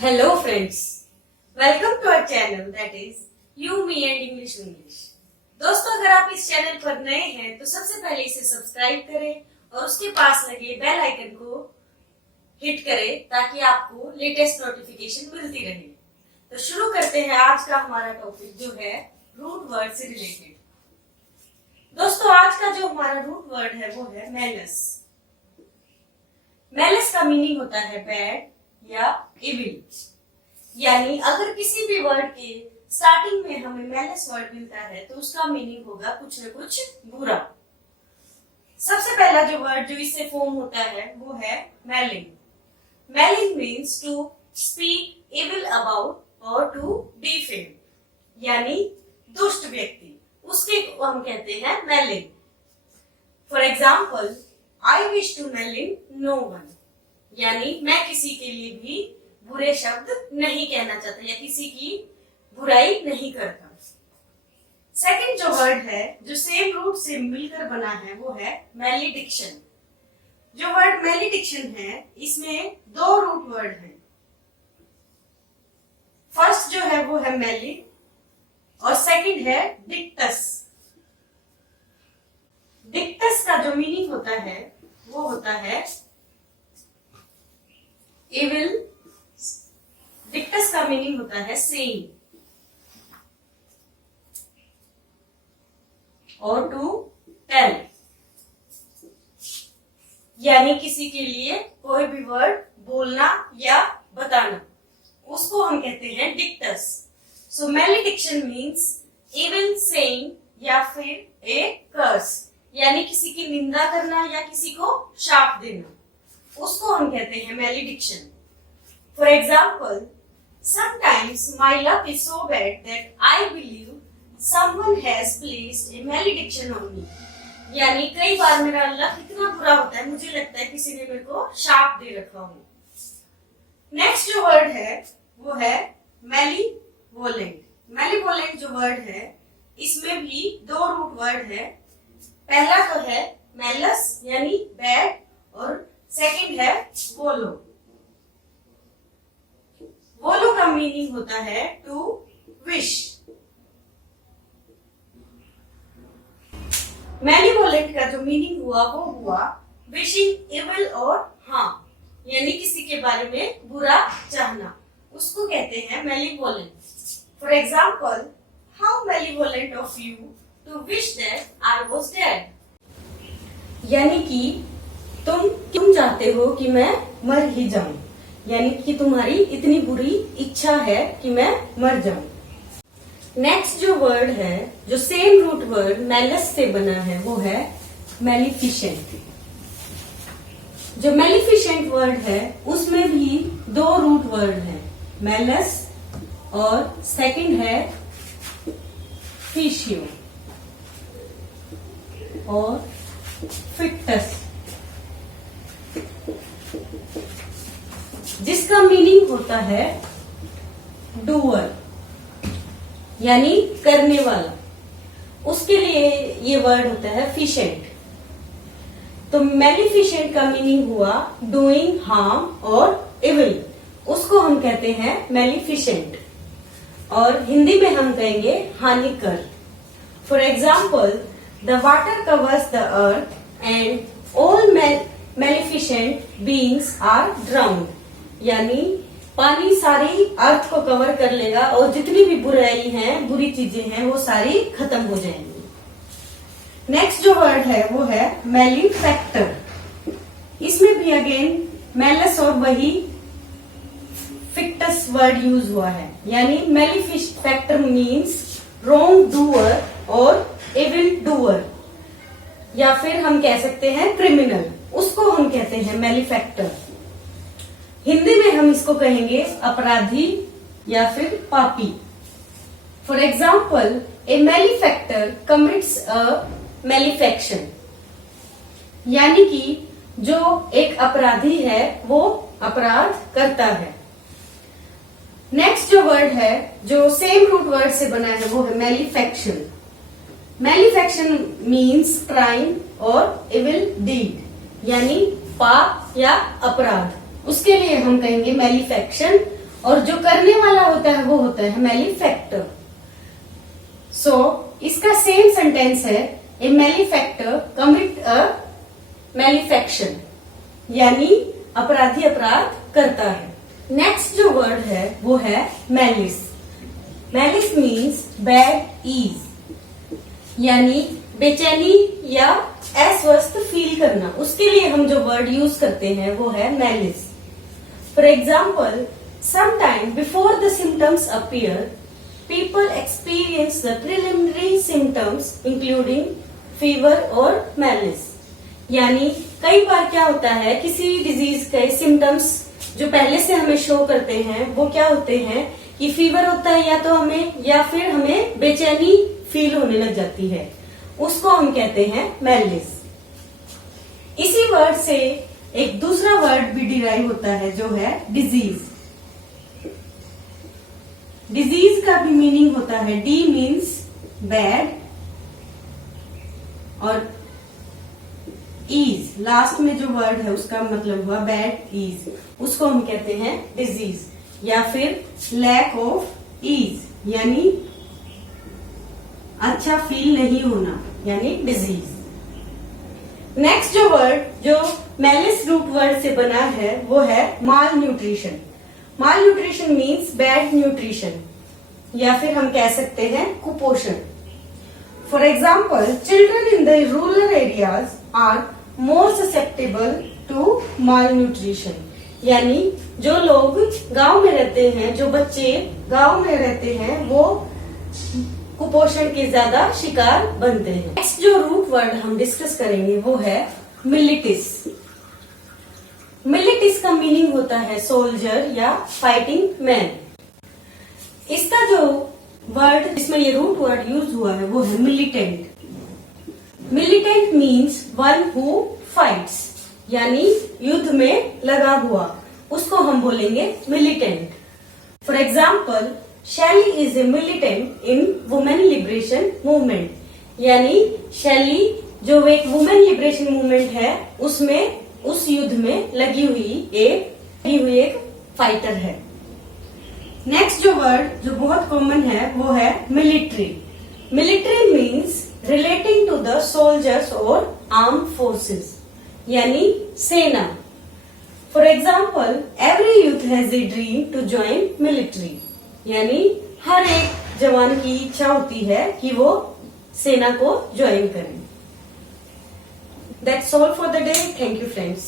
Hello friends, welcome to our channel that is You, Me and English English। दोस्तों अगर आप इस channel पर नए हैं तो सबसे पहले इसे सब्सक्राइब करें और उसके पास लगे बेल आइकन को हिट करें ताकि आपको लेटेस्ट नोटिफिकेशन मिलती रहे। तो शुरू करते हैं आज का हमारा टॉपिक जो है रूट वर्ड से रिलेटेड। दोस्तों आज का जो हमारा रूट वर्ड है वो है मैलस। मैलस का मीनिंग होता है बैड या इविल, यानी अगर किसी भी वर्ड के स्टार्टिंग में हमें मैलस वर्ड मिलता है तो उसका मीनिंग होगा कुछ न कुछ बुरा। सबसे पहला जो वर्ड जो इससे फॉर्म होता है वो है maligning. Maligning means to speak evil about और टू डिफेम, यानी दुष्ट व्यक्ति, उसके हम कहते हैं maligning. For example, I wish to maligning no one, यानी मैं किसी के लिए भी बुरे शब्द नहीं कहना चाहता या किसी की बुराई नहीं करता। सेकंड जो वर्ड है जो सेम रूट से मिलकर बना है वो है मैलिडिक्शन। जो वर्ड मैलिडिक्शन है इसमें दो रूट वर्ड हैं। फर्स्ट जो है वो है मैली और सेकंड है डिक्टस। डिक्टस का जो मीनिंग होता है वो होता है इविल। डिक्टस का मीनिंग होता है सेइंग और टू टेल, यानी किसी के लिए कोई भी वर्ड बोलना या बताना, उसको हम कहते हैं डिक्टस। सो मैलिडिक्शन मीन्स इविल सेइंग या फिर ए कर्स, यानी किसी की निंदा करना या किसी को शाप देना, उसको हम कहते हैं malediction. For example, sometimes my luck is so bad that I believe someone has placed a malediction on me, यानी कई बार मेरा लक इतना बुरा होता है मुझे लगता है किसी ने मेरे को शाप दे रखा हो। नेक्स्ट जो वर्ड है वो है मैलीवोलेंट। मैलीवोलेंट जो वर्ड है इसमें भी दो रूट वर्ड है। पहला तो है मैलस यानी बैड और सेकंड है वोलो। वोलो का मीनिंग होता है टू विश। मैलीवोलेंट का जो मीनिंग हुआ वो हुआ विशिंग इविल और हार्म, यानी किसी के बारे में बुरा चाहना, उसको कहते हैं malevolent. For example, how malevolent of you to wish that I was dead, यानी कि तुम चाहते हो कि मैं मर ही जाऊं, यानी कि तुम्हारी इतनी बुरी इच्छा है कि मैं मर जाऊं। नेक्स्ट जो वर्ड है जो सेम रूट वर्ड मैलस से बना है वो है मैलिफिशेंट। जो मैलिफिशेंट वर्ड है उसमें भी दो रूट वर्ड है, मैलस और सेकंड है फिशियो और फिक्टस, जिसका मीनिंग होता है डूअर, यानी करने वाला। उसके लिए ये वर्ड होता है फिशेंट। तो मैलिफिशेंट का मीनिंग हुआ डूइंग हार्म और इविल, उसको हम कहते हैं मैलिफिशेंट और हिंदी में हम कहेंगे हानिकर। For example, the water covers the earth and all maleficent beings are drowned, यानी पानी सारी अर्थ को कवर कर लेगा और जितनी भी बुराई हैं, बुरी चीजें हैं वो सारी खत्म हो जाएंगी। नेक्स्ट जो वर्ड है वो है मैलिफैक्टर। इसमें भी अगेन मैलस और वही फिक्टस वर्ड यूज हुआ है, यानी मैलिफैक्टर मीन्स रॉन्ग डूअर और इविल डूअर, या फिर हम कह सकते हैं क्रिमिनल, उसको हम कहते हैं मैलिफैक्टर। हिंदी में हम इसको कहेंगे अपराधी या फिर पापी। फॉर एग्जाम्पल, ए मैलिफैक्टर कमिट्स अ मैलिफैक्शन, यानी कि जो एक अपराधी है वो अपराध करता है। नेक्स्ट जो वर्ड है जो सेम रूट वर्ड से बना है वो है मैलिफैक्शन। मैलिफैक्शन मीन्स क्राइम और इविल डीड, यानी पाप या अपराध, उसके लिए हम कहेंगे मैलिफैक्शन और जो करने वाला होता है वो होता है मैलिफैक्टर। सो इसका सेम सेंटेंस है, ए मैलिफैक्टर कमिट अ मैलिफैक्शन, यानी अपराधी अपराध करता है। नेक्स्ट जो वर्ड है वो है malaise. Malaise means bad ease, यानी बेचैनी या अस्वस्थ फील करना। उसके लिए हम जो वर्ड यूज करते हैं वो है malice. For example, sometime before the symptoms appear, people experience the preliminary symptoms including fever और malaise। यानी कई बार क्या होता है, किसी डिजीज के सिम्टम्स जो पहले से हमें शो करते हैं वो क्या होते हैं कि फीवर होता है या फिर हमें बेचैनी फील होने लग जाती है, उसको हम कहते हैं मैलिस। इसी वर्ड से एक दूसरा वर्ड भी डिराइव होता है जो है डिजीज। डिजीज का भी मीनिंग होता है, डी मीन्स बैड और ईज, लास्ट में जो वर्ड है उसका मतलब हुआ बैड ईज, उसको हम कहते हैं डिजीज। या फिर लैक ऑफ ईज, यानी अच्छा फील नहीं होना, यानी डिजीज। नेक्स्ट जो वर्ड जो मैलिस रूट वर्ड से बना है वो है malnutrition. Malnutrition means bad nutrition, या फिर हम कह सकते हैं कुपोषण। For example, children in the rural areas are more susceptible to malnutrition, यानी जो लोग गांव में रहते हैं, जो बच्चे गांव में रहते हैं वो कुपोषण के ज्यादा शिकार बनते हैं। नेक्स्ट जो रूट वर्ड हम डिस्कस करेंगे वो है मिलिटिस। मिलिटिस का मीनिंग होता है सोल्जर या फाइटिंग मैन। इसका जो वर्ड जिसमें ये रूट वर्ड यूज हुआ है वो है militant. Militant means one who fights, यानी युद्ध में लगा हुआ, उसको हम बोलेंगे मिलिटेंट। फॉर एग्जाम्पल, शैली is a militant in women liberation movement, यानी शैली जो एक वुमेन लिबरेशन मूवमेंट है उसमें उस युद्ध में लगी हुई एक फाइटर है। नेक्स्ट जो वर्ड जो बहुत कॉमन है वो है military. Military means relating to the soldiers और आर्म फोर्सेस, यानी सेना। For example, every youth has a dream to join military, यानी हर एक जवान की इच्छा होती है कि वो सेना को ज्वाइन करें। That's all for the day. Thank you, friends.